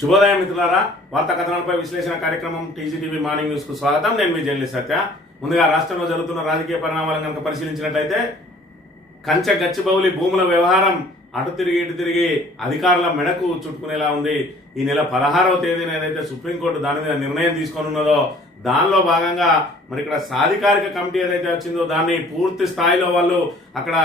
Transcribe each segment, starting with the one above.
శుభోదయం మిత్రులారా వార్తా కథనాలపై విశ్లేషణ కార్యక్రమం టీజీటీవీ మార్నింగ్ న్యూస్కు స్వాగతం. నేను మీ జర్నలిస్ట్ సత్య. ముందుగా రాష్ట్రంలో జరుగుతున్న రాజకీయ పరిణామాలను కనుక పరిశీలించినట్లయితే కంచె గచ్చిబౌలి భూముల వ్యవహారం అటు తిరిగి ఇటు తిరిగి అధికారుల మెడకు చుట్టుకునేలా ఉంది. ఈ నెల పదహారవ తేదీన ఏదైతే సుప్రీంకోర్టు దాని మీద నిర్ణయం తీసుకొని ఉన్నదో దానిలో భాగంగా మరి ఇక్కడ సాధికారిక కమిటీ ఏదైతే వచ్చిందో దాన్ని పూర్తి స్థాయిలో వాళ్ళు అక్కడ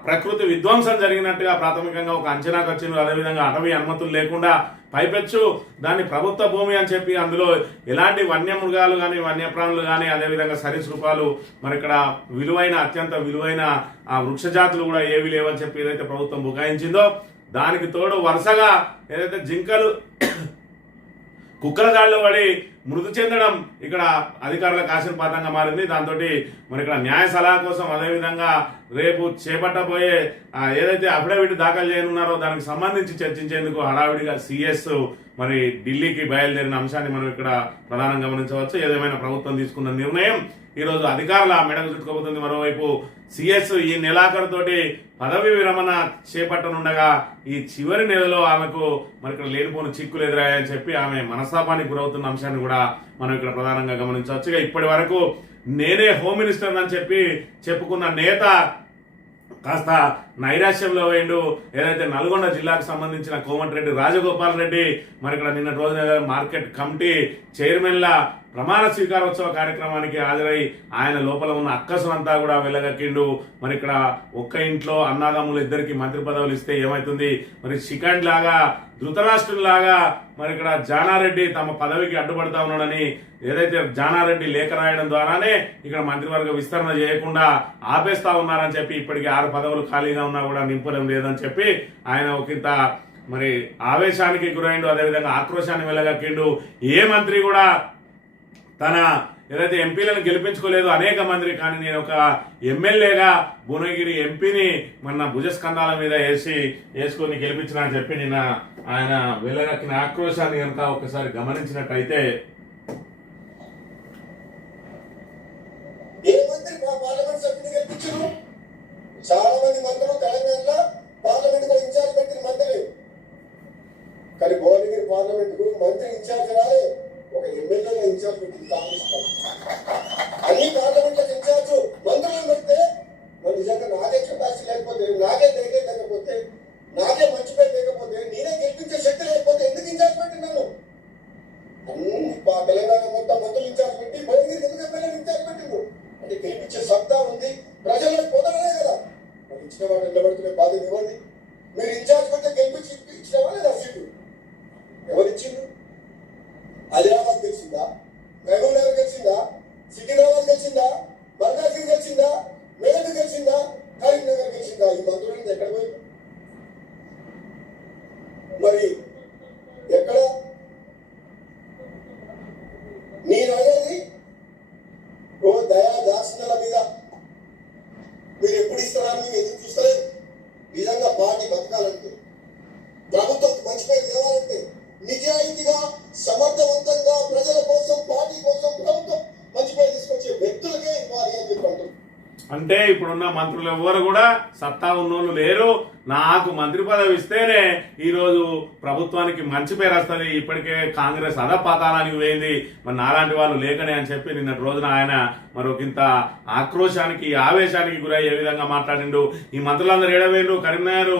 ప్రకృతి విధ్వంసం జరిగినట్టుగా ప్రాథమికంగా ఒక అంచనాకు వచ్చింది అదేవిధంగా అటవీ అనుమతులు లేకుండా పైపెచ్చు దాన్ని ప్రభుత్వ భూమి అని చెప్పి అందులో ఎలాంటి వన్యమృగాలు కానీ వన్యప్రాణులు కానీ అదేవిధంగా సరీసృపాలు మరి ఇక్కడ విలువైన అత్యంత విలువైన ఆ వృక్ష జాతులు కూడా ఏవి లేవని చెప్పి ఏదైతే ప్రభుత్వం బుకాయించిందో దానికి తోడు వరుసగా ఏదైతే జింకలు కుక్కల దాడిలో పడి మృతి చెందడం ఇక్కడ అధికారులకు ఆశీర్వాదంగా మారింది. దాంతో మరి ఇక్కడ న్యాయ సలహా కోసం అదేవిధంగా రేపు చేపట్టబోయే ఏదైతే అఫిడవిట్ దాఖలు చేయనున్నారో దానికి సంబంధించి చర్చించేందుకు హడావిడిగా సిఎస్ మరి ఢిల్లీకి బయలుదేరిన అంశాన్ని మనం ఇక్కడ ప్రధానం గమనించవచ్చు. ఏదేమైనా ప్రభుత్వం తీసుకున్న నిర్ణయం ఈరోజు అధికారులు ఆ మెడకు చుట్టుకోబోతుంది మరోవైపు సిఎస్ ఈ నెలాఖరుతోటి పదవి విరమణ చేపట్టనుండగా ఈ చివరి నెలలో ఆమెకు మరి ఇక్కడ లేనిపోని చిక్కులు ఎదురాయని చెప్పి ఆమె మనస్తాపానికి గురవుతున్న అంశాన్ని కూడా మనం ఇక్కడ ప్రధానంగా గమనించవచ్చు. ఇప్పటి వరకు నేనే హోమ్ మినిస్టర్ అని చెప్పి చెప్పుకున్న నేత కాస్త నైరాశ్యంలో వేయండు. ఏదైతే నల్గొండ జిల్లాకు సంబంధించిన కోమటిరెడ్డి రాజగోపాల్ రెడ్డి మరి ఇక్కడ నిన్న రోజున మార్కెట్ కమిటీ చైర్మన్ల ప్రమాణ స్వీకారోత్సవ కార్యక్రమానికి హాజరై ఆయన లోపల ఉన్న అక్కసునంతా కూడా వెళ్ళగక్కిండు మరి ఇక్కడ ఒక్క ఇంట్లో అన్నాదమ్ములు ఇద్దరికి మంత్రి పదవులు ఇస్తే ఏమవుతుంది మరి షికండ్ లాగా ధృతరాష్ట్రంలాగా మరి ఇక్కడ జానారెడ్డి తమ పదవికి అడ్డుపడతా ఉన్నాడని ఏదైతే జానారెడ్డి లేఖ రాయడం ద్వారానే ఇక్కడ మంత్రివర్గ విస్తరణ చేయకుండా ఆపేస్తా ఉన్నారని చెప్పి ఇప్పటికి ఆరు పదవులు ఖాళీగా ఉన్నా కూడా నింపడం లేదని చెప్పి ఆయన ఒకంత మరి ఆవేశానికి గురైండు. అదేవిధంగా ఆక్రోశాన్ని వెళ్ళగక్కిండు ఏ మంత్రి కూడా తన ఏదైతే ఎంపీలను గెలిపించుకోలేదు అనేక మంది కానీ నేను ఒక ఎమ్మెల్యేగా భువనగిరి ఎంపీని మన భుజస్కంధాల మీద వేసి వేసుకొని గెలిపించిన అని చెప్పి నిన్న ఆయన వెళ్ళగక్కిన ఆక్రోశాన్ని కనుక ఒకసారి గమనించినట్టయితే ఏ మంత్రి మా పార్లమెంట్ సభ్యుని గెలిపించరు చాలా మంది మంత్రులు తెలంగాణలో పార్లమెంట్లో ఇన్ఛార్జ్ పెట్టిన మంత్రి కానీ భువనగిరి పార్లమెంట్కు మంత్రి ఇన్ఛార్జ్ రాలే ఒక ఎమ్మెల్యేగా ఇన్ఛార్జ్ పెట్టింది కాంగ్రెస్ పార్టీ అన్ని పార్లమెంట్లకు ఇన్ఛార్జ్ మంత్రులను పెడితే మరి నిజంగా నాకే కెపాసిటీ లేకపోతే నాకే ధైర్యం లేకపోతే నాకే మంచి పేరు లేకపోతే నేనే గెలిపించే శక్తి లేకపోతే ఎందుకు ఇన్ఛార్జ్ పెట్టినాను అన్ని మా తెలంగాణ మొత్తం మంత్రులు ఇన్ఛార్జ్ పెట్టి భువనగిరి ఎందుకు ఎమ్మెల్యేలు ఇన్ఛార్జ్ పెట్టిండు అంటే గెలిపించే సత్తా ఉంది ప్రజలకు పొందడమే కదా మరి ఇచ్చిన వాడు నిలబడుతున్న బాధ్యత ఇవ్వండి మీరు ఇన్ఛార్జ్ పెడితే గెలిపించి ఇచ్చిన లేదా సీటు ఎవరిచ్చిండు ఆదిలాబాద్ గెలిచిందా మహబూబ్ నగర్ గెలిచిందా సికింద్రాబాద్ గెలిచిందా మల్కాజ్గిరి గెలిచిందా మేదక్ గెలిచిందా కరీంనగర్ గెలిచిందా ఈ మంత్రులను ఎక్కడ పోయి మరి ఎక్కడ నేను అనేది ఓ దయా దాసుల మీద. మీరు ఎప్పుడు ఇస్తారని మేము ఎందుకు చూస్తలేదు? నిజంగా పార్టీ బతకాలంటే. ఇప్పుడున్న మంత్రులు ఎవ్వరు కూడా సత్తా ఉన్నోళ్ళు లేరు. నాకు మంత్రి పదవి ఇస్తేనే ఈ రోజు ప్రభుత్వానికి మంచి పేరు వస్తుంది. ఇప్పటికే కాంగ్రెస్ అధపాతాలానికి పోయింది. మరి నాలాంటి వాళ్ళు లేకనే అని చెప్పి నిన్నటి రోజున ఆయన మరొకింత ఆక్రోశానికి ఆవేశానికి గురయ్యే విధంగా మాట్లాడిండు. ఈ మంత్రులందరూ ఏడవేండు కరీంనగర్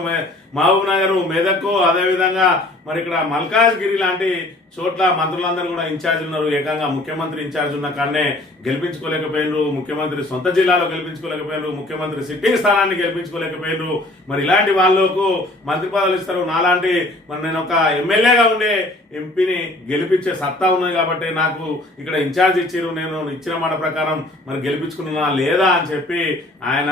మహబూబ్ నగర్ మెదక్ అదేవిధంగా మరి ఇక్కడ మల్కాజ్గిరి లాంటి చోట్ల మంత్రులందరూ కూడా ఇన్ఛార్జ్ ఉన్నారు ఏకంగా ముఖ్యమంత్రి ఇన్ఛార్జ్ ఉన్న కాడనే గెలిపించుకోలేకపోయినరు ముఖ్యమంత్రి సొంత జిల్లాలో గెలిపించుకోలేకపోయినరు ముఖ్యమంత్రి సిట్టింగ్ స్థానాన్ని గెలిపించుకోలేకపోయినరు. మరి ఇలాంటి వాళ్ళకు మంత్రి పదవులు ఇస్తారు. నాలాంటి మరి నేను ఒక ఎమ్మెల్యేగా ఉండే ఎంపీని గెలిపించే సత్తా ఉన్నది కాబట్టి నాకు ఇక్కడ ఇన్ఛార్జ్ ఇచ్చారు నేను ఇచ్చిన మాట ప్రకారం మరి గెలిపించుకున్నా లేదా అని చెప్పి ఆయన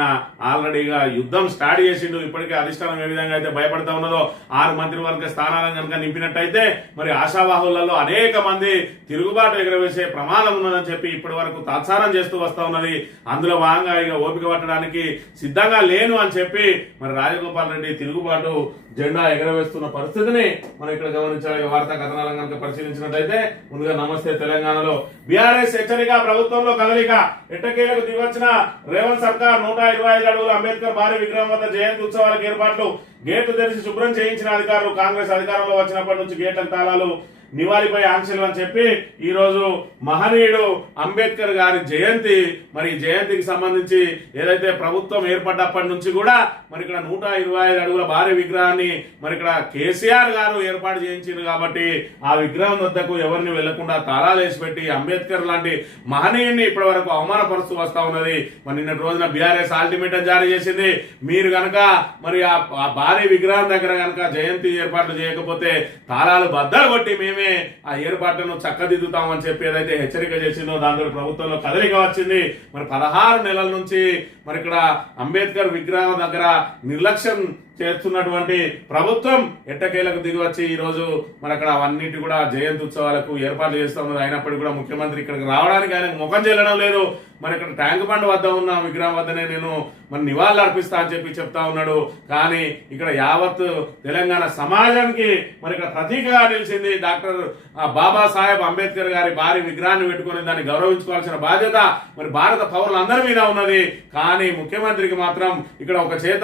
ఆల్రెడీగా యుద్ధం స్టార్ట్ చేసిండు. ఇప్పటికే అధిష్టానం ఏ విధంగా అయితే భయపడతా ఉన్నదో ఆరు మంత్రివర్గ స్థానాలను కనుక నింపినట్టయితే మరి ఆశావాహులు పదవులలో అనేక మంది తిరుగుబాటు ఎగరవేసే ప్రమాదం ఉన్నదని చెప్పి ఇప్పటి వరకు తాత్సారం చేస్తూ వస్తా ఉన్నది. అందులో భాగంగా ఇక ఓపిక పట్టడానికి సిద్ధంగా లేను అని చెప్పి మరి రాజగోపాల్ రెడ్డి తిరుగుబాటు జెండా ఎగరవేస్తున్న పరిస్థితిని మనం ఇక్కడ గమనించాలి. వార్తా కథనాలను కనుక పరిశీలించినట్లయితే ముందుగా నమస్తే తెలంగాణలో. బీఆర్ఎస్ హెచ్చరిక ప్రభుత్వంలో కదలిక. ఎట్టకేలకు దిగొచ్చిన రేవంత్ సర్కార్ నూట ఇరవై ఐదు అడుగుల అంబేద్కర్ భారీ విగ్రహం వద్ద జయంతి ఉత్సవాలకు ఏర్పాట్లు. గేట్లు తెరిచి శుభ్రం చేయించిన అధికారులు కాంగ్రెస్ అధికారంలో వచ్చినప్పటి నుంచి గేట్లకు తాళాలు నివాళిపై ఆంక్షలు అని చెప్పి ఈ రోజు మహనీయుడు అంబేద్కర్ గారి జయంతి మరి జయంతికి సంబంధించి ఏదైతే ప్రభుత్వం ఏర్పడ్డప్పటి నుంచి కూడా మరి ఇక్కడ నూట ఇరవై ఐదు అడుగుల భారీ విగ్రహాన్ని మరి ఇక్కడ కేసీఆర్ గారు ఏర్పాటు చేయించారు కాబట్టి ఆ విగ్రహం వద్దకు ఎవరిని వెళ్ళకుండా తాళాలు వేసి పెట్టి అంబేద్కర్ లాంటి మహనీయుడిని ఇప్పటి వరకు అవమానపరుస్తూ వస్తా ఉన్నది. మరి నిన్నటి రోజున బీఆర్ఎస్ అల్టిమేటం జారీ చేసింది. మీరు గనక మరి ఆ ఆ భారీ విగ్రహం దగ్గర గనక జయంతి ఏర్పాట్లు చేయకపోతే తాళాలు బద్దలు కొట్టి మేమే ఆ ఏర్పాట్లను చక్కదిద్దుతామని చెప్పి ఏదైతే హెచ్చరిక చేసిందో దాంతో ప్రభుత్వంలో కదలిక వచ్చింది. మరి పదహారు నెలల నుంచి మరి ఇక్కడ అంబేద్కర్ విగ్రహం దగ్గర నిర్లక్ష్యం చేస్తున్నటువంటి ప్రభుత్వం ఎట్టకేలకు దిగి వచ్చి ఈ రోజు మరి అక్కడ అవన్నిటి కూడా జయంతి ఉత్సవాలకు ఏర్పాట్లు చేస్తా ఉన్నది. అయినప్పటికీ కూడా ముఖ్యమంత్రి ఇక్కడికి రావడానికి ఆయనకు ముఖం చెల్లడం లేదు. మరి ఇక్కడ ట్యాంక్ బండ్ వద్ద ఉన్న విగ్రహం వద్దనే నేను మరి నివాళులు అర్పిస్తా అని చెప్పి చెప్తా ఉన్నాడు. కానీ ఇక్కడ యావత్ తెలంగాణ సమాజానికి మరి ఇక్కడ ప్రతీకగా నిలిచింది డాక్టర్ ఆ, బాబాసాహెబ్ అంబేద్కర్ గారి భారీ విగ్రహాన్ని పెట్టుకుని దాన్ని గౌరవించుకోవాల్సిన బాధ్యత మరి భారత పౌరులందరి మీద ఉన్నది. కానీ ముఖ్యమంత్రికి మాత్రం ఇక్కడ ఒక చేత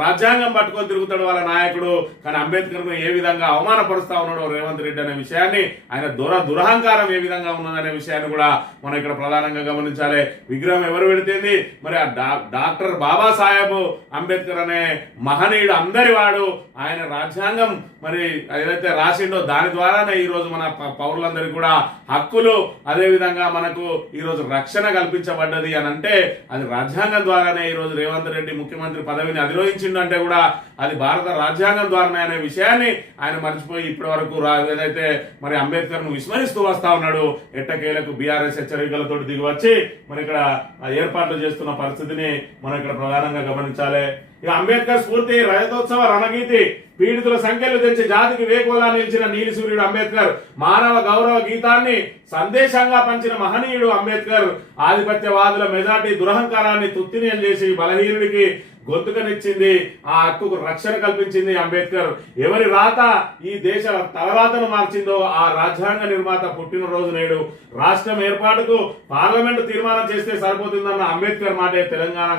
రాజ్యాంగం పట్టుకొని తిరుగుతాడు వాళ్ళ నాయకుడు. కానీ అంబేద్కర్ను ఏ విధంగా అవమానపరుస్తా ఉన్నాడు రేవంత్ రెడ్డి అనే విషయాన్ని ఆయన దుర దురహంకారం ఏ విధంగా ఉన్నదనే విషయాన్ని కూడా మనం ఇక్కడ ప్రధానంగా గమనించాలి. విగ్రహం ఎవరు పెడితేంది మరి ఆ డా- డాక్టర్ బాబాసాహెబ్ అంబేద్కర్ అనే మహనీయుడు అందరి వాడు ఆయన రాజ్యాంగం మరి ఏదైతే రాసిండో దాని ద్వారానే ఈ రోజు మన పౌరులందరికీ కూడా హక్కులు అదే విధంగా మనకు ఈ రోజు రక్షణ కల్పించబడ్డది అని అంటే అది రాజ్యాంగం ద్వారానే ఈ రోజు రేవంత్ రెడ్డి ముఖ్యమంత్రి పదవిని అధిరోహించిండు అంటే కూడా అది భారత రాజ్యాంగం ద్వారానే అనే విషయాన్ని ఆయన మర్చిపోయి ఇప్పటి వరకు ఏదైతే మరి అంబేద్కర్ను విస్మరిస్తూ వస్తా ఉన్నాడు ఎట్టకేలకు బీఆర్ఎస్ హెచ్చరికలతో దిగి వచ్చి మరి ఇక్కడ ఏర్పాట్లు చేస్తున్న పరిస్థితిని మనం ఇక్కడ ప్రధానంగా గమనించాలి. ఇక అంబేద్కర్ స్ఫూర్తి రజతోత్సవ రణగీతి పీడితుల సంఖ్యలు తెచ్చి జాతికి వేకోలా నిలిచిన నీలి సూర్యుడు అంబేద్కర్ మానవ గౌరవ గీతాన్ని సందేశంగా పంచిన మహనీయుడు అంబేద్కర్ ఆధిపత్యవాదుల మెజార్టీ దురహంకారాన్ని తుత్తినీయం చేసి బలహీనుడికి గొంతుకనిచ్చింది ఆ హక్కుకు రక్షణ కల్పించింది అంబేద్కర్. ఎవరి రాత ఈ దేశ తలరాతను మార్చిందో ఆ రాజ్యాంగ నిర్మాత పుట్టినరోజు నేడు. రాష్ట్రం ఏర్పాటుకు పార్లమెంటు తీర్మానం చేస్తే సరిపోతుందన్న అంబేద్కర్ మాటే తెలంగాణ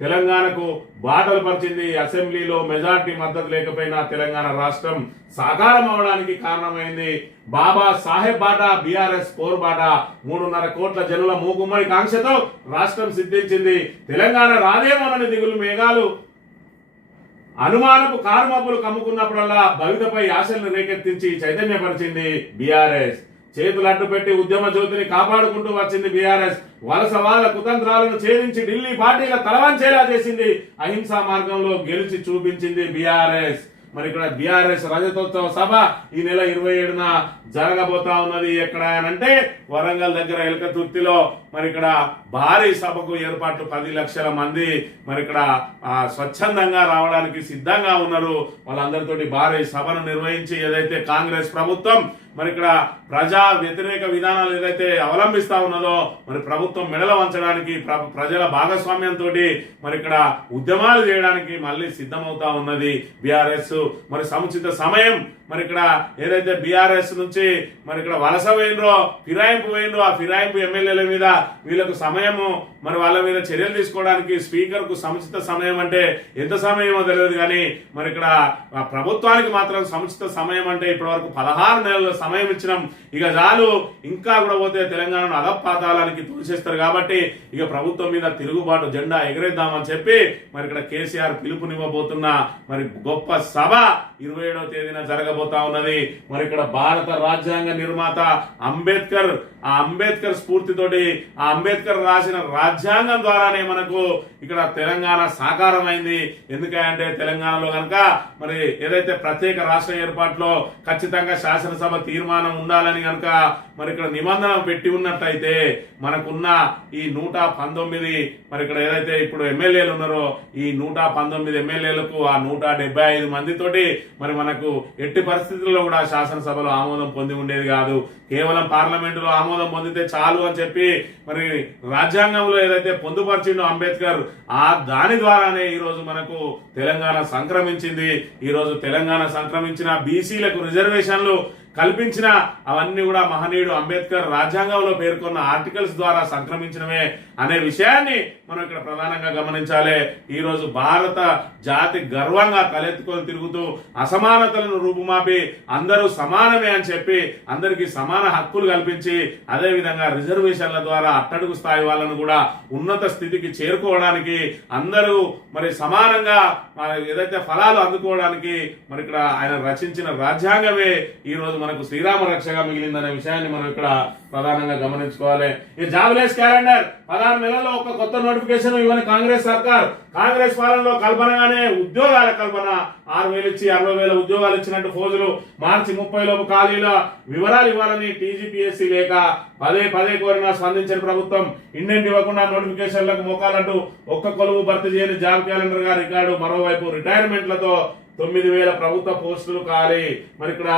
తెలంగాణకు బాటలు పరిచింది అసెంబ్లీలో మెజార్టీ మద్దతు లేకపోయినా తెలంగాణ రాష్ట్రం సాకారం అవడానికి కారణమైంది. బాబా సాహెబ్ బాట బీఆర్ఎస్ పోర్ బాట. మూడున్నర కోట్ల జనుల మూకుమ్మడి కాంక్షతో రాష్ట్రం సిద్ధించింది. తెలంగాణ రాదేమోనని దిగులు మేఘాలు. అనుమానపు కారుమబ్బులు కమ్ముకున్నప్పుడల్లా భవితపై ఆశలను రేకెత్తించి చైతన్యపరిచింది బీఆర్ఎస్. చేతులు అడ్డు పెట్టి ఉద్యమ జ్యోతిని కాపాడుకుంటూ వచ్చింది బీఆర్ఎస్. వలస వాళ్ళ కుతంత్రాలను ఛేదించి ఢిల్లీ పార్టీల తలవంచేలా చేసింది అహింసా మార్గంలో గెలిచి చూపించింది బీఆర్ఎస్. మరి ఇక్కడ బీఆర్ఎస్ రజతోత్సవ సభ ఈ నెల ఇరవై ఏడున జరగబోతా ఉన్నది ఎక్కడ అంటే వరంగల్ దగ్గర ఎలకతుర్తిలో. మరి ఇక్కడ భారీ సభకు ఏర్పాట్లు పది లక్షల మంది మరి ఇక్కడ స్వచ్ఛందంగా రావడానికి సిద్ధంగా ఉన్నారు. వాళ్ళందరితోటి భారీ సభను నిర్వహించి ఏదైతే కాంగ్రెస్ ప్రభుత్వం మరి ఇక్కడ ప్రజా వ్యతిరేక విధానాలు ఏదైతే అవలంబిస్తా ఉన్నదో మరి ప్రభుత్వం మెడల వంచడానికి ప్ర- ప్రజల భాగస్వామ్యంతో మరి ఇక్కడ ఉద్యమాలు చేయడానికి మళ్ళీ సిద్ధమవుతా ఉన్నది బీఆర్ఎస్. మరి సముచిత సమయం మరి ఇక్కడ ఏదైతే బీఆర్ఎస్ నుంచి మరి ఇక్కడ వలస పోయినరో ఫిరాయింపు పోయినరో ఆ ఫిరాయింపు ఎమ్మెల్యేల మీద వీళ్ళకు సమయము మరి వాళ్ళ మీద చర్యలు తీసుకోవడానికి స్పీకర్కు సముచిత సమయం అంటే ఎంత సమయమో తెలియదు కానీ మరి ఇక్కడ ప్రభుత్వానికి మాత్రం సముచిత సమయం అంటే ఇప్పటి వరకు పదహారు నెలల సమయం ఇచ్చినాం. ఇక చాలు ఇంకా కూడా పోతే తెలంగాణను అధపాతాలానికి తోసేస్తారు కాబట్టి ఇక ప్రభుత్వం మీద తిరుగుబాటు జెండా ఎగరేద్దామని చెప్పి మరి ఇక్కడ కేసీఆర్ పిలుపునివ్వబోతున్న మరి గొప్ప సభ ఇరవై ఏడవ తేదీన జరగబోతా ఉన్నది. మరి ఇక్కడ భారత రాజ్యాంగ నిర్మాత అంబేద్కర్ ఆ అంబేద్కర్ స్ఫూర్తితోటి ఆ అంబేద్కర్ రాసిన రాజ్యాంగం ద్వారానే మనకు ఇక్కడ తెలంగాణ సాకారమైంది. ఎందుకంటే తెలంగాణలో కనుక మరి ఏదైతే ప్రత్యేక రాష్ట్ర ఏర్పాటులో ఖచ్చితంగా శాసనసభ తీర్మానం ఉండాలని కనుక మరి ఇక్కడ నిబంధన పెట్టి ఉన్నట్టయితే మనకున్న ఈ నూట పంతొమ్మిది మరి ఇక్కడ ఏదైతే ఇప్పుడు ఎమ్మెల్యేలు ఉన్నారో ఈ నూట పంతొమ్మిది ఎమ్మెల్యేలకు ఆ నూట డెబ్బై ఐదు మందితోటి మరి మనకు ఎట్టి పరిస్థితుల్లో కూడా శాసనసభలో ఆమోదం పొంది ఉండేది కాదు. కేవలం పార్లమెంటులో ఆమోదం పొందితే చాలు అని చెప్పి మరి రాజ్యాంగంలో ఏదైతే పొందుపరిచిండో అంబేద్కర్ ఆ దాని ద్వారానే ఈ రోజు మనకు తెలంగాణ సంక్రమించింది. ఈరోజు తెలంగాణ సంక్రమించిన బీసీలకు రిజర్వేషన్లు కల్పించిన అవన్నీ కూడా మహనీయుడు అంబేద్కర్ రాజ్యాంగంలో పేర్కొన్న ఆర్టికల్స్ ద్వారా సంక్రమించినవే అనే విషయాన్ని మనం ఇక్కడ ప్రధానంగా గమనించాలి. ఈరోజు భారత జాతి గర్వంగా తలెత్తుకొని తిరుగుతూ అసమానతలను రూపుమాపి అందరూ సమానమే అని చెప్పి అందరికీ సమాన హక్కులు కల్పించి అదేవిధంగా రిజర్వేషన్ల ద్వారా అట్టడుగు స్థాయి వాళ్ళను కూడా ఉన్నత స్థితికి చేరుకోవడానికి అందరూ మరి సమానంగా ఏదైతే ఫలాలు అందుకోవడానికి మరి ఇక్కడ ఆయన రచించిన రాజ్యాంగమే ఈ రోజు మనకు శ్రీరామ రక్షగా మిగిలిందనే విషయాన్ని మనం ఇక్కడ ప్రధానంగా గమనించుకోవాలి. ఈ జాబ్లెస్ క్యాలెండర్ పదహారు నెలల్లో ఒక కొత్త నోటిఫికేషన్ ఇవ్వని కాంగ్రెస్ సర్కార్. కాంగ్రెస్ పాలనలో కల్పనగానే ఉద్యోగాల కల్పన. ఆరు వేలు ఇచ్చి అరవై వేల ఉద్యోగాలు ఇచ్చినట్టు ఫోజులు. మార్చి ముప్పై లోపు ఖాళీల వివరాలు ఇవ్వాలని టీజీపీఎస్సీ లేక పదే పదే కోరినా స్పందించిన ప్రభుత్వం. ఇండెంట్ ఇవ్వకుండా నోటిఫికేషన్లకు మోకాలంటూ ఒక్క కొలువు భర్తీ చేయని జాబ్ క్యాలెండర్గా రికార్డు. మరోవైపు రిటైర్మెంట్లతో తొమ్మిది వేల ప్రభుత్వ పోస్టులు ఖాళీ మరి ఇక్కడ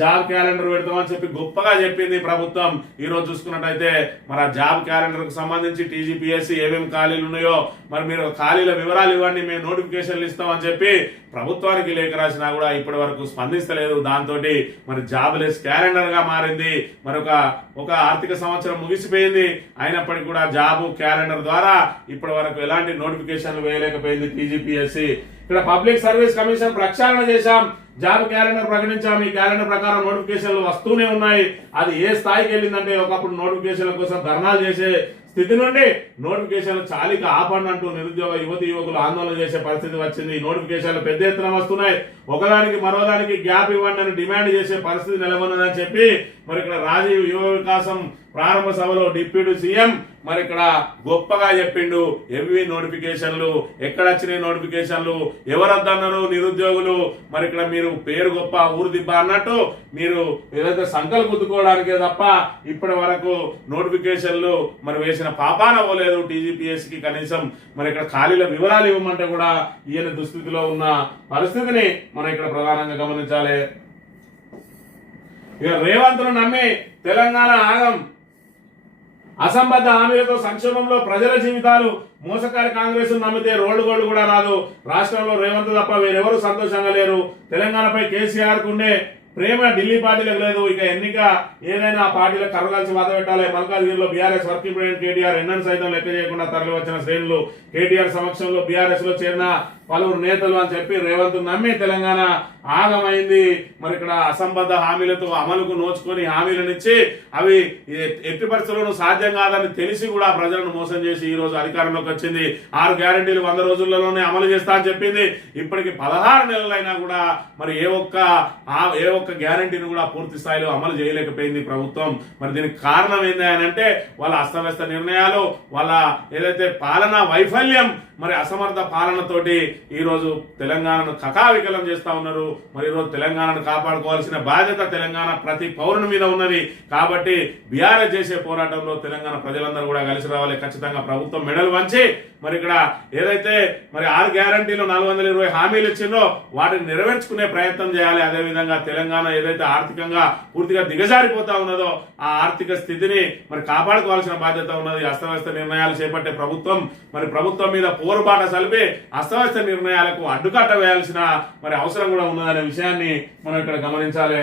జాబ్ క్యాలెండర్ పెడతామని చెప్పి గొప్పగా చెప్పింది ప్రభుత్వం. ఈరోజు చూసుకున్నట్టయితే మరి ఆ జాబ్ క్యాలెండర్కు సంబంధించి టీజీపీఎస్సీ ఏమేమి ఖాళీలు ఉన్నాయో మరి మీరు ఖాళీల వివరాలు ఇవ్వండి మేము నోటిఫికేషన్లు ఇస్తామని చెప్పి ప్రభుత్వానికి లేఖ రాసినా కూడా ఇప్పటి వరకు స్పందిస్తలేదు. దాంతో మరి జాబ్ లెస్ క్యాలెండర్గా మారింది. మరొక ఒక ఆర్థిక సంవత్సరం ముగిసిపోయింది. అయినప్పటికీ కూడా జాబ్ క్యాలెండర్ ద్వారా ఇప్పటి వరకు ఎలాంటి నోటిఫికేషన్లు వేయలేకపోయింది టీజీపీఎస్సీ. ఇక్కడ పబ్లిక్ సర్వీస్ కమిషన్ ప్రక్షాళన చేశాం. జాబ్ క్యాలెండర్ ప్రకటించాం. ఈ క్యాలెండర్ ప్రకారం నోటిఫికేషన్లు వస్తూనే ఉన్నాయి. అది ఏ స్థాయికి వెళ్ళిందంటే ఒకప్పుడు నోటిఫికేషన్ల కోసం ధర్నాలు చేసే స్థితి నుండి నోటిఫికేషన్లు చాలిక ఆపండి అంటూ నిరుద్యోగ యువతి యువకులు ఆందోళన చేసే పరిస్థితి వచ్చింది. ఈ నోటిఫికేషన్లు పెద్ద ఎత్తున వస్తున్నాయి. ఒకదానికి మరోదానికి గ్యాప్ ఇవ్వండి అని డిమాండ్ చేసే పరిస్థితి నెలకొన్నదని చెప్పి మరి ఇక్కడ రాజీవ్ యువ వికాసం ప్రారంభ సభలో డిప్యూటీ సీఎం మరి ఇక్కడ గొప్పగా చెప్పిండు ఎంవి నోటిఫికేషన్లు ఎక్కడ వచ్చినాయి నోటిఫికేషన్లు ఎవరు నిరుద్యోగులు మరి ఇక్కడ మీరు పేరు గొప్ప ఊరు దిబ్బ అన్నట్టు మీరు ఏదైతే సంకలు గుద్దుకోవడానికే తప్ప ఇప్పటి వరకు నోటిఫికేషన్లు మరి వేసిన పాపాన పోలేదు టీజీపీఎస్కి కనీసం మరి ఇక్కడ ఖాళీల వివరాలు ఇవ్వమంటే కూడా ఈయన దుస్థితిలో ఉన్న పరిస్థితిని మనం ఇక్కడ ప్రధానంగా గమనించాలి. ఇక రేవంత్ను నమ్మి తెలంగాణ ఆగం. అసంబద్ధ హామీలతో సంక్షేమంలో ప్రజల జీవితాలు మోసకారి కాంగ్రెస్ నమ్మితే రోడ్డు గోల్డ్ కూడా రాదు. రాష్ట్రంలో రేవంత్ తప్ప వేరెవరు సంతోషంగా లేరు. తెలంగాణపై కేసీఆర్ కుండే ప్రేమ ఢిల్లీ పార్టీలకు లేదు. ఇక ఎన్నిక ఏదైనా పార్టీలకు కరగాల్సి వాద పెట్టాలి. మల్కాజ్గిరిలో బీఆర్ఎస్ వర్కింగ్ ప్రెసిడెంట్ కేటీఆర్ ఎన్నని సైతం లెక్క చేయకుండా తరలి వచ్చిన శ్రేణులు కేటీఆర్ సమక్షంలో బీఆర్ఎస్లో చేరిన పలువురు నేతలు అని చెప్పి రేవంత్ నమ్మి తెలంగాణ ఆగమైంది. మరి ఇక్కడ అసంబద్ధ హామీలతో అమలుకు నోచుకొని హామీలనిచ్చి అవి ఎట్టి పరిస్థితుల్లోనూ సాధ్యం కాదని తెలిసి కూడా ప్రజలను మోసం చేసి ఈ రోజు అధికారంలోకి వచ్చింది. ఆరు గ్యారంటీలు వంద రోజుల్లోనే అమలు చేస్తా అని చెప్పింది. ఇప్పటికి పదహారు నెలలైనా కూడా మరి ఏ ఒక్క ఏ ఒక్క గ్యారంటీని కూడా పూర్తి స్థాయిలో అమలు చేయలేకపోయింది ప్రభుత్వం. మరి దీనికి కారణం ఏంది అని అంటే వాళ్ళ అస్తవ్యస్త నిర్ణయాలు వాళ్ళ ఏదైతే పాలనా వైఫల్యం మరి అసమర్థ పాలనతోటి ఈ రోజు తెలంగాణను కకావికలం చేస్తా ఉన్నారు. మరి ఈరోజు రోజు తెలంగాణను కాపాడుకోవాల్సిన బాధ్యత తెలంగాణ ప్రతి పౌరుని మీద ఉన్నది. కాబట్టి బీఆర్ఎస్ చేసే పోరాటంలో తెలంగాణ ప్రజలందరూ కూడా కలిసి రావాలి. ఖచ్చితంగా ప్రభుత్వం మెడలు వంచి మరి ఇక్కడ ఏదైతే మరి ఆరు గ్యారంటీలు నాలుగు వందల ఇరవై హామీలు ఇచ్చిందో వాటిని నెరవేర్చుకునే ప్రయత్నం చేయాలి. అదే విధంగా తెలంగాణ ఏదైతే ఆర్థికంగా పూర్తిగా దిగజారిపోతా ఉన్నదో ఆ ఆర్థిక స్థితిని మరి కాపాడుకోవాల్సిన బాధ్యత ఉన్నది. అస్తవ్యస్త నిర్ణయాలు చేపట్టే ప్రభుత్వం మరి ప్రభుత్వం మీద పోరుబాట సలిపి అస్తవ్యస్త నిర్ణయాలకు అడ్డుకట్ట వేయాల్సిన మరి అవసరం కూడా ఉన్నదనే విషయాన్ని మనం ఇక్కడ గమనించాలి.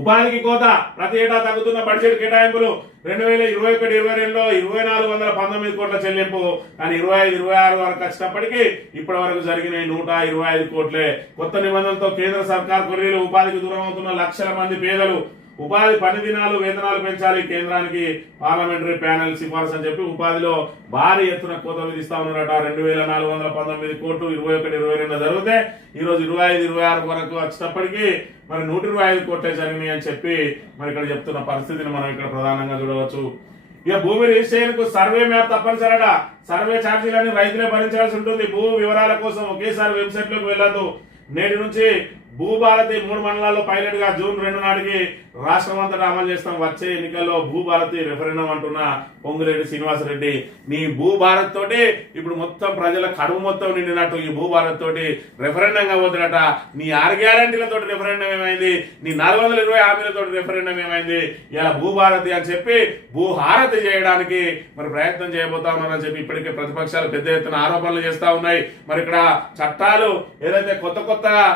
ఉపాధికి కోత ప్రతి ఏటా తగ్గుతున్న బడ్జెట్ కేటాయింపులు రెండు వేల ఇరవై ఒకటి ఇరవై రెండులో ఇరవై నాలుగు వందల పంతొమ్మిది కోట్ల చెల్లింపు. కానీ ఇరవై ఐదు ఇరవై ఆరు వరకు వచ్చినప్పటికీ ఇప్పటి వరకు జరిగిన నూట ఇరవై ఐదు కోట్లే. కొత్త నిబంధనలతో కేంద్ర సర్కార్ కొర్రీలు ఉపాధికి దూరం అవుతున్న లక్షల మంది పేదలు ఉపాధి పని దినాలు వేతనాలు పెంచాలి. కేంద్రానికి పార్లమెంటరీ ప్యానెల్ సిఫార్సు అని చెప్పి ఉపాధిలో భారీ ఎత్తున కోత విధిస్తా ఉన్నారట. రెండు వేల నాలుగు వందల పంతొమ్మిది కోట్లు ఇరవై ఒకటి ఇరవై రెండు జరిగితే ఈరోజు ఇరవై ఐదు ఇరవై ఆరు వరకు వచ్చినప్పటికీ మరి నూట ఇరవై ఐదు కోట్లే జరిగినాయి అని చెప్పి మరి ఇక్కడ చెప్తున్న పరిస్థితిని మనం ఇక్కడ ప్రధానంగా చూడవచ్చు. ఇక భూమి రిజిస్ట్రేషన్కు సర్వే మ్యాప్ తప్పనిసరట. సర్వే ఛార్జీలని రైతులే భరించాల్సి ఉంటుంది. భూ వివరాల కోసం ఒకేసారి వెబ్సైట్లోకి వెళ్ళదు నేటి నుంచి భూభారతి మూడు మండలాల్లో పైలట్గా జూన్ రెండు నాటికి రాష్ట్రం అంతటా అమలు చేస్తాం. వచ్చే ఎన్నికల్లో భూభారతి రెఫరెండం అంటున్న పొంగిరెడ్డి శ్రీనివాసరెడ్డి. నీ భూభారత్ తోటి ఇప్పుడు మొత్తం ప్రజల కడుపు మొత్తం నిండినట్టు ఈ భూభారత్ తోటి రెఫరెండం కాబోతున్నట నీ ఆరు గ్యారంటీలతో రెఫరెండం ఏమైంది? నీ నాలుగు వందల ఇరవై హామీలతో రెఫరెండం ఏమైంది? ఇలా భూభారతి అని చెప్పి భూహారతి చేయడానికి మరి ప్రయత్నం చేయబోతా ఉన్నారని చెప్పి ఇప్పటికే ప్రతిపక్షాలు పెద్ద ఎత్తున ఆరోపణలు చేస్తా ఉన్నాయి. మరి ఇక్కడ చట్టాలు ఏదైతే కొత్త కొత్తగా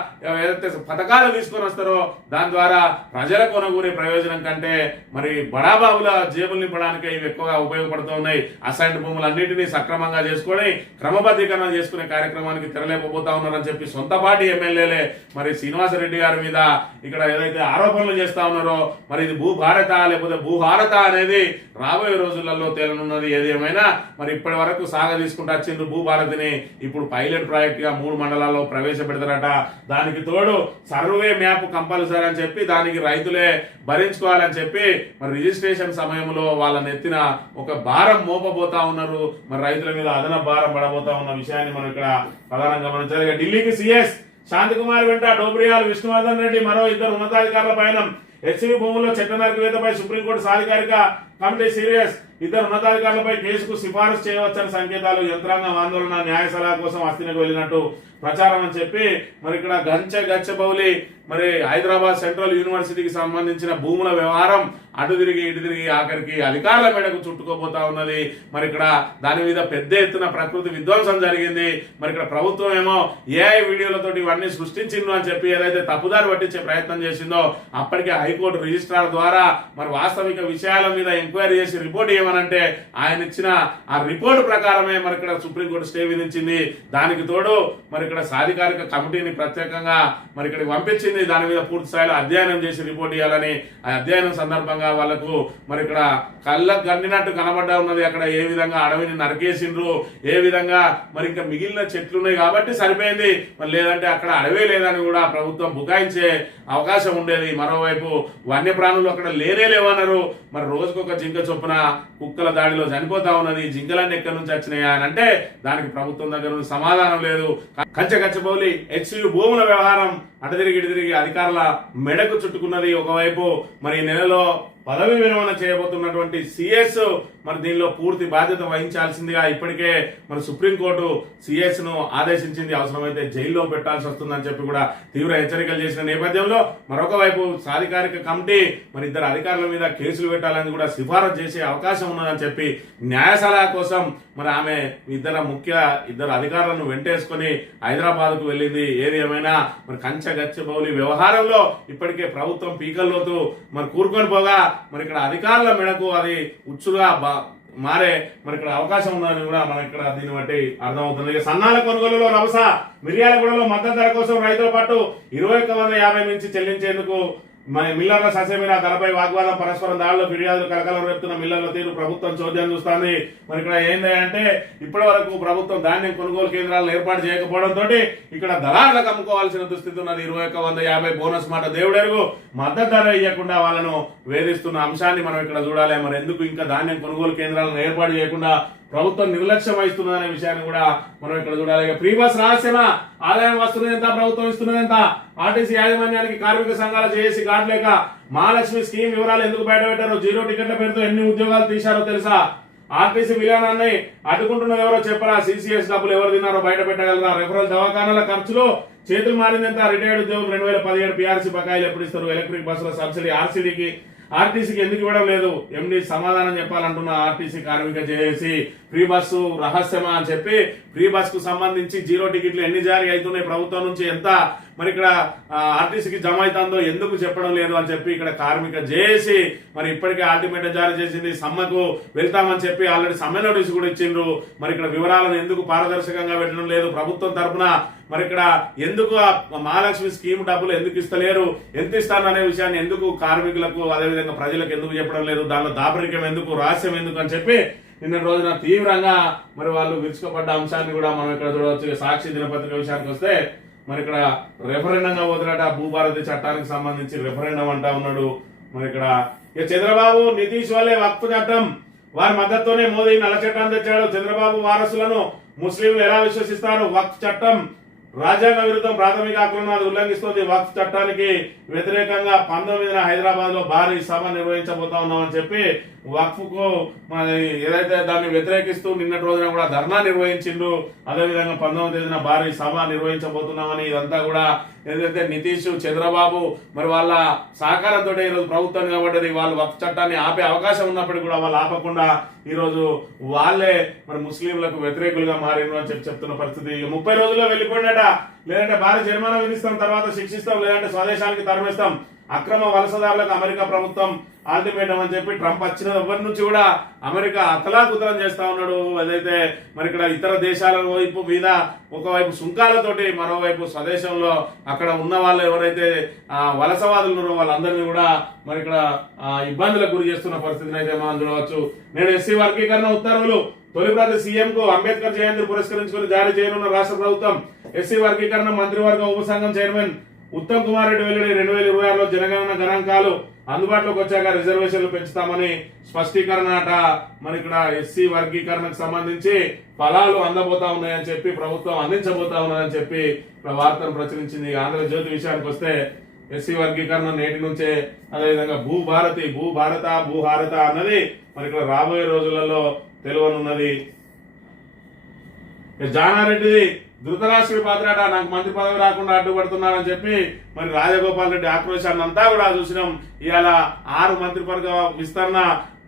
ఏదైతే పథకాలు తీసుకొని వస్తారో దాని ద్వారా ప్రజల కొనుగోనే ప్రయోజనం కంటే మరి బడాబాబుల జేబులు నింపడానికి ఇవి ఎక్కువగా ఉపయోగపడుతూ ఉన్నాయి. అసైన్ భూములన్నింటినీ సక్రమంగా చేసుకొని క్రమబద్ధీకరణ చేసుకునే కార్యక్రమానికి తెరలేకపోతా ఉన్నారని చెప్పి సొంత పార్టీ ఎమ్మెల్యేలే మరి శ్రీనివాసరెడ్డి గారి మీద ఇక్కడ ఏదైతే ఆరోపణలు చేస్తా ఉన్నారో మరి ఇది భూభారత లేకపోతే భూహారత అనేది రాబోయే రోజులలో తేలనున్నది. ఏదేమైనా మరి ఇప్పటి వరకు సాగ తీసుకుంటూ వచ్చిండ్రు భూభారతిని. ఇప్పుడు పైలట్ ప్రాజెక్ట్గా మూడు మండలాల్లో ప్రవేశపెడతారట. దానికి తోడు సర్వే మ్యాప్ కంపల్సరీ అని చెప్పి దానికి రైతులే భరించుకోవాలని చెప్పి మరి రిజిస్ట్రేషన్ సమయంలో వాళ్ళని ఎత్తిన ఒక భారం మోపబోతా ఉన్నారు. మరి రైతుల మీద అదన భారం పడబోతా ఉన్న విషయాన్ని మనం ఇక్కడ ప్రధానంగా గమనించాలి. ఢిల్లీకి సిఎస్ శాంతికుమార్ వెంట డోబ్రియాల్ విష్ణువర్ధన్ రెడ్డి మరో ఇద్దరు ఉన్నతాధికారుల పయనం. హెచ్వి భూముల్లో చట్ట నరికివేతపై సుప్రీంకోర్టు సాధికారిక కమిటీ సీరియస్ ఇద్దరు ఉన్నతాధికారులపై కేసుకు సిఫారసు చేయవచ్చని సంకేతాలు యంత్రాంగం ఆందోళన న్యాయ సలహా కోసం అస్థినకు వెళ్ళినట్టు ప్రచారం అని చెప్పి మరి ఇక్కడ గంచ గచ్చబౌలి మరి హైదరాబాద్ సెంట్రల్ యూనివర్సిటీకి సంబంధించిన భూముల వ్యవహారం అటు తిరిగి ఇటు తిరిగి ఆఖరికి అధికారుల మేడకు చుట్టుకోబోతా ఉన్నది. మరి ఇక్కడ దాని మీద పెద్ద ఎత్తున ప్రకృతి విధ్వంసం జరిగింది. మరి ఇక్కడ ప్రభుత్వం ఏమో ఏఐ వీడియోలతోటి ఇవన్నీ సృష్టించిండు అని చెప్పి ఏదైతే తప్పుదారి పట్టించే ప్రయత్నం చేసిందో అప్పటికే హైకోర్టు రిజిస్ట్రార్ ద్వారా మరి వాస్తవిక విషయాల మీద ఎంక్వైరీ చేసి రిపోర్ట్ ఏమనంటే ఆయన ఇచ్చిన ఆ రిపోర్ట్ ప్రకారమే మరి ఇక్కడ సుప్రీంకోర్టు స్టే విధించింది. దానికి తోడు మరి ఇక్కడ సాధికారిక కమిటీని ప్రత్యేకంగా మరి ఇక్కడికి పంపించింది. దాని మీద పూర్తి స్థాయిలో అధ్యయనం చేసి రిపోర్ట్ ఇవ్వాలని ఆ అధ్యయనం సందర్భంగా వాళ్ళకు మరి ఇక్కడ కళ్ళకు గండినట్టు కనబడ్డా ఉన్నది. అక్కడ ఏ విధంగా అడవిని నరికేసిండ్రు? ఏ విధంగా మరి ఇంకా మిగిలిన చెట్లు ఉన్నాయి కాబట్టి సరిపోయింది. మరి లేదంటే అక్కడ అడవే లేదని కూడా ప్రభుత్వం బుకాయించే అవకాశం ఉండేది. మరోవైపు వన్యప్రాణులు అక్కడ లేనే లేవన్నారు. మరి రోజుకొక జింక చొప్పున కుక్కల దాడిలో చనిపోతా ఉన్నది. జింకలన్నీ ఎక్కడి నుంచి వచ్చినాయా అని అంటే దానికి ప్రభుత్వం దగ్గర నుంచి సమాధానం లేదు. కంచె కచ్చబౌలి హెచ్యు భూముల వ్యవహారం అటు తిరిగి ఇటు తిరిగి అధికారుల మెడకు చుట్టుకున్నది. ఒకవైపు మరి ఈ నెలలో పదవి విరమణ చేయబోతున్నటువంటి సిఎస్ మరి దీనిలో పూర్తి బాధ్యత వహించాల్సిందిగా ఇప్పటికే మరి సుప్రీంకోర్టు సిఎస్ను ఆదేశించింది. అవసరమైతే జైల్లో పెట్టాల్సి వస్తుందని చెప్పి కూడా తీవ్ర హెచ్చరికలు చేసిన నేపథ్యంలో మరొక వైపు సాధికారిక కమిటీ మరి ఇద్దరు అధికారుల మీద కేసులు పెట్టాలని కూడా సిఫారసు చేసే అవకాశం ఉన్నదని చెప్పి న్యాయ సలహా కోసం మరి ఆమె ఇద్దరు ముఖ్య ఇద్దరు అధికారులను వెంటేసుకొని హైదరాబాద్కు వెళ్ళింది. ఏది ఏమైనా మరి కంచె గచ్చబౌలి వ్యవహారంలో ఇప్పటికే ప్రభుత్వం పీకల్లోతూ మరి కూరుకొని పోగా మరి ఇక్కడ అధికారుల మెడకు అది ఉచ్చుగా బా- మారే మరి ఇక్కడ అవకాశం ఉందని కూడా మనకి ఇక్కడ దీన్ని బట్టి అర్థమవుతుంది. సన్నాల కొనుగోలులో నవస మిర్యాలగూడలో మద్దతు ధర కోసం రైతుల పాటు ఇరవై ఒక్క వంద యాభై నుంచి చెల్లించేందుకు మన మిల్లర్ల ససేమిన ధరపై వాగ్వాదం పరస్పరం దాడిలో ఫిర్యాదులు కలకలం రేపుతున్న మిల్లర్ల తీరు ప్రభుత్వం చోద్యం చూస్తుంది. మరి ఇక్కడ ఏంది అంటే ఇప్పటి వరకు ప్రభుత్వం ధాన్యం కొనుగోలు కేంద్రాలను ఏర్పాటు చేయకపోవడంతో ఇక్కడ దళారులకు అమ్ముకోవాల్సిన దుస్థితి ఉన్నది. ఇరవై ఒక్క వంద యాభై బోనస్ మాట దేవుడెరుగు. మద్దతు ధర ఇవ్వకుండా వాళ్ళను వేధిస్తున్న అంశాన్ని మనం ఇక్కడ చూడాలి. మరి ఎందుకు ఇంకా ధాన్యం కొనుగోలు కేంద్రాలను ఏర్పాటు చేయకుండా ప్రభుత్వం నిర్లక్ష్యం వహిస్తున్నదనే విషయాన్ని కూడా మనం ఇక్కడ చూడాలి. ఇక బస్ ఆదాయం వస్తున్నది ఎంత? ప్రభుత్వం ఇస్తున్నది ఎంత? ఆర్టీసీ యాజమాన్యానికి కార్మిక సంఘాలు చేసి కాట్లేక మహాలక్ష్మి స్కీమ్ వివరాలు ఎందుకు బయటపెట్టారో జీరో టికెట్ల పేరుతో ఎన్ని ఉద్యోగాలు తీశారో తెలుసా? ఆర్టీసీ విధానాన్ని అడ్డుకుంటున్నది ఎవరో చెప్పరా? సిసిఎస్ డబ్బులు ఎవరు తిన్నారో బయట పెట్టగలరా? రెఫరల్ దవాఖానాల ఖర్చులు చేతులు మారిందంతా రిటైర్డ్ ఉద్యోగులు రెండు వేల పదిహేడు పిఆర్సీ బకాయిలు ఎప్పుడు ఇస్తారు? ఎలక్ట్రిక్ బస్సుల సబ్సిడీ ఆర్సీడీకి ఆర్టీసీకి ఎందుకు ఇవ్వడం లేదు? ఎండి సమాధానం చెప్పాలంటున్న ఆర్టీసీ కార్మిక చేసి ఫ్రీ బస్సు రహస్యమా అని చెప్పి ఫ్రీ బస్కు సంబంధించి జీరో టికెట్లు ఎన్ని జారీ అవుతున్నాయి ప్రభుత్వం నుంచి ఎంత మరి ఇక్కడ ఆర్టీసీకి జమ అవుతుందో ఎందుకు చెప్పడం లేదు అని చెప్పి ఇక్కడ కార్మిక జేఏసీ మరి ఇప్పటికే అల్టిమేటం జారీ చేసింది. సమ్మకు వెళ్తామని చెప్పి ఆల్రెడీ సమ్మె నోటీస్ కూడా ఇచ్చిండ్రు. మరి ఇక్కడ వివరాలను ఎందుకు పారదర్శకంగా పెట్టడం లేదు? ప్రభుత్వం తరఫున మరి ఇక్కడ ఎందుకు ఆ మహాలక్ష్మి స్కీమ్ డబ్బులు ఎందుకు ఇస్తలేరు? ఎంత ఇస్తాను అనే విషయాన్ని ఎందుకు కార్మికులకు అదేవిధంగా ప్రజలకు ఎందుకు చెప్పడం లేదు? దానిలో దాపరికం ఎందుకు? రహస్యం ఎందుకు అని చెప్పి నిన్న రోజున తీవ్రంగా మరి వాళ్ళు విరుచుకుపడ్డ అంశాన్ని కూడా మనం ఇక్కడ చూడవచ్చు. సాక్షి దినపత్రిక విషయానికి వస్తే మరి ఇక్కడ రెఫరెండంగా వదిలట భూభారతి చట్టానికి సంబంధించి రెఫరెండం అంటా ఉన్నాడు. మరి ఇక్కడ ఇక చంద్రబాబు నితీష్ వల్లే వక్ఫ్ చట్టం. వారి మద్దతుతోనే మోదీ నల్ల చట్టాన్ని తెచ్చాడు. చంద్రబాబు వారసులను ముస్లింలు ఎలా విశ్వసిస్తారు? వక్ఫ్ చట్టం. రాజ్యాంగ విరుద్ధం ప్రాథమిక హక్కులను అది ఉల్లంఘిస్తోంది. వక్ఫ్ చట్టానికి వ్యతిరేకంగా పంతొమ్మిదిన హైదరాబాద్లో భారీ సభ నిర్వహించబోతా ఉన్నామని చెప్పి వక్ఫ్కు మరి ఏదైతే దాన్ని వ్యతిరేకిస్తూ నిన్నటి రోజున కూడా ధర్నా నిర్వహించిండు. అదేవిధంగా పంతొమ్మిది తేదీన భారీ సభ నిర్వహించబోతున్నామని ఇదంతా కూడా ఏదైతే నితీష్ చంద్రబాబు మరి వాళ్ళ సహకారంతో ఈరోజు ప్రభుత్వం నిలబడ్డది వాళ్ళు వక్ఫ్ చట్టాన్ని ఆపే అవకాశం ఉన్నప్పటికీ కూడా వాళ్ళు ఆపకుండా ఈరోజు వాళ్ళే మరి ముస్లింలకు వ్యతిరేకులుగా మారిన అని చెప్పి చెప్తున్న పరిస్థితి. ముప్పై రోజుల్లో వెళ్ళిపోయినట లేదంటే భారీ జరిమానా విధిస్తాం తర్వాత శిక్షిస్తాం లేదంటే స్వదేశానికి తరమిస్తాం అక్రమ వలసదారులకు అమెరికా ప్రభుత్వం ఆల్టిమేటం అని చెప్పి ట్రంప్ వచ్చిన ఎవరి నుంచి కూడా అమెరికా అతలాకుతలం చేస్తా ఉన్నాడు. అదైతే మరి ఇక్కడ ఇతర దేశాల వైపు మీద ఒకవైపు సుంకాలతోటి మరోవైపు స్వదేశంలో అక్కడ ఉన్న వాళ్ళు ఎవరైతే వలసవాదులు ఉన్నారో వాళ్ళందరినీ కూడా మరి ఇక్కడ ఇబ్బందులకు గురి చేస్తున్న పరిస్థితిని అయితే మనం చూడవచ్చు. నేను ఎస్సీ వర్గీకరణ ఉత్తర్వులు తొలి ప్రాంత సీఎం కు అంబేద్కర్ జయంతిని పురస్కరించుకుని జారీ చేయనున్న రాష్ట్ర ప్రభుత్వం. ఎస్సీ వర్గీకరణ మంత్రివర్గ ఉపసంఘం చైర్మన్ ఉత్తమ్ కుమార్ రెడ్డి వెల్లడి రెండు వేల ఇరవై ఆరులో జనగణన గణాంకాలు అందుబాటులోకి వచ్చాక రిజర్వేషన్లు పెంచుతామని స్పష్టీకరణ అట. మరి ఇక్కడ ఎస్సీ వర్గీకరణకు సంబంధించి ఫలాలు అందబోతా ఉన్నాయని చెప్పి ప్రభుత్వం అందించబోతా ఉన్నదని చెప్పి వార్తను ప్రచురించింది ఆంధ్రజ్యోతి విషయానికి వస్తే ఎస్సీ వర్గీకరణ నేటి నుంచే అదేవిధంగా భూభారతి భూభారత భూహారత అన్నది మరి ఇక్కడ రాబోయే రోజులలో తెలియనున్నది జానారెడ్డిది ధృతరాష్ట్రుడి పాత్రాట నాకు మంత్రి పదవి రాకుండా అడ్డుపడుతున్నారని చెప్పి మరి రాజగోపాల్ రెడ్డి ఆక్రోశాన్ని అంతా కూడా చూసినాం. ఇవాళ ఆరు మంత్రివర్గ విస్తరణ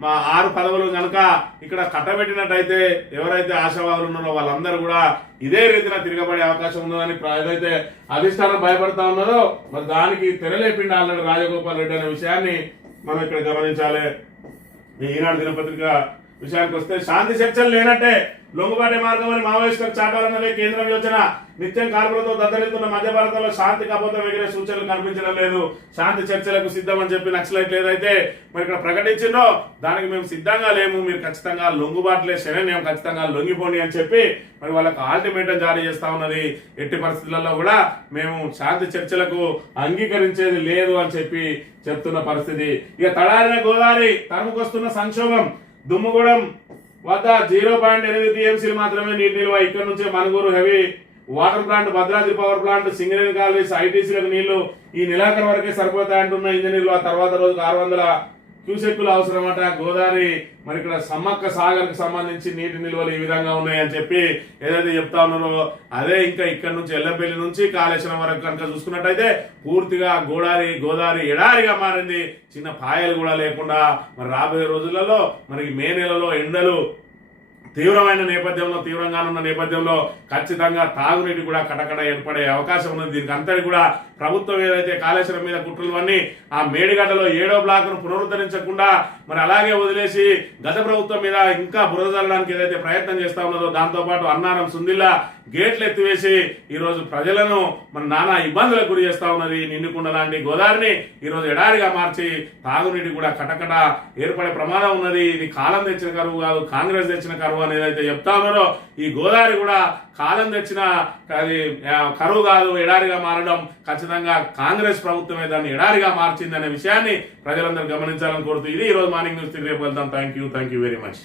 మా ఆరు పదవులు కనుక ఇక్కడ కట్టబెట్టినట్టయితే ఎవరైతే ఆశావాదులు ఉన్నారో వాళ్ళందరూ కూడా ఇదే రీతిన తిరగబడే అవకాశం ఉందని ఏదైతే అధిష్టానం భయపడతా ఉన్నారో మరి దానికి తెరలేపిండి ఆల్రెడీ రాజగోపాల్ రెడ్డి అనే విషయాన్ని మనం ఇక్కడ గమనించాలి. ఈనాడు దినపత్రిక విషయానికి వస్తే శాంతి చర్చలు లేనట్టే లొంగుబాటే మార్గం అని మావోయిస్టులకు చాటాలన్నదే కేంద్రం యోచన. నిత్యం కాల్పులతో దద్దరిల్లుతున్న మధ్య భారతంలో శాంతి కపోతం ఎగిరే సూచనలు కనిపించడం లేదు. శాంతి చర్చలకు సిద్ధం అని చెప్పి నక్సలైట్ ఏదైతే మరి ఇక్కడ ప్రకటించిందో దానికి మేము సిద్ధంగా లేము. మీరు ఖచ్చితంగా లొంగుబాట్లే మేము ఖచ్చితంగా లొంగిపోండి అని చెప్పి మరి వాళ్ళకు ఆల్టిమేటం జారీ చేస్తా ఉన్నది. ఎట్టి పరిస్థితులలో కూడా మేము శాంతి చర్చలకు అంగీకరించేది లేదు అని చెప్పి చెప్తున్న పరిస్థితి. ఇక తడారిన గోదావరి తరుముకొస్తున్న సంక్షోభం. దుమ్ముగూడెం వద్ద జీరో పాయింట్ ఎనిమిది టీఎంసీలు మాత్రమే నీటి నిల్వ. ఇక్కడ నుంచే Manuguru heavy water plant Bhadradri power plant Singareni colonies ఐటీసీలకు నీళ్ళు ఈ నెలాఖరు వరకే సరిపోతాయంటున్న ఇంజనీర్లు. ఆ తర్వాత రోజుకు ఆరు వందల క్యూసెక్కులు అవసరమట. గోదావరి మరి ఇక్కడ సమ్మక్క సాగర్కి సంబంధించి నీటి నిల్వలు ఈ విధంగా ఉన్నాయని చెప్పి ఏదైతే చెప్తా ఉన్నారో అదే ఇంకా ఇక్కడ నుంచి ఎల్లంపల్లి నుంచి కాళేశ్వరం వరకు కనుక చూసుకున్నట్టయితే పూర్తిగా గోదావరి గోదావరి ఎడారిగా మారింది. చిన్న పాయలు కూడా లేకుండా మరి రాబోయే రోజులలో మనకి మే నెలలో ఎండలు తీవ్రమైన నేపథ్యంలో తీవ్రంగా ఉన్న నేపథ్యంలో ఖచ్చితంగా తాగునీటి కూడా కటకడ ఏర్పడే అవకాశం ఉంది దీనికి అంతటి కూడా ప్రభుత్వం ఏదైతే కాళేశ్వరం మీద కుట్రలు అన్ని ఆ మేడిగడ్డలో ఏడో బ్లాక్ను పునరుద్ధరించకుండా మరి అలాగే వదిలేసి గత ప్రభుత్వం మీద ఇంకా బురద జల్లడానికి ఏదైతే ప్రయత్నం చేస్తా ఉన్నదో దాంతో పాటు అన్నారం సుందిల్లా గేట్లు ఎత్తివేసి ఈ రోజు ప్రజలను మన నానా ఇబ్బందులకు గురి చేస్తా ఉన్నది. నిండుకుండ లాంటి గోదావరిని ఈ రోజు ఎడారిగా మార్చి తాగునీటి కూడా కటకట ఏర్పడే ప్రమాదం ఉన్నది. ఇది కాలం తెచ్చిన కరువు కాదు కాంగ్రెస్ తెచ్చిన కరువు అనేది అయితే చెప్తా ఉన్నారో ఈ గోదావరి కూడా కాలం తెచ్చిన అది కరువు కాదు ఎడారిగా మారడం. ఖచ్చితంగా కాంగ్రెస్ ప్రభుత్వమే దాన్ని ఎడారిగా మార్చింది అనే విషయాన్ని ప్రజలందరూ గమనించాలని కోరుతూ ఇది ఈ రోజు మార్నింగ్ న్యూస్ తిరిగి రేపు వెళ్తాం. Thank you thank you very much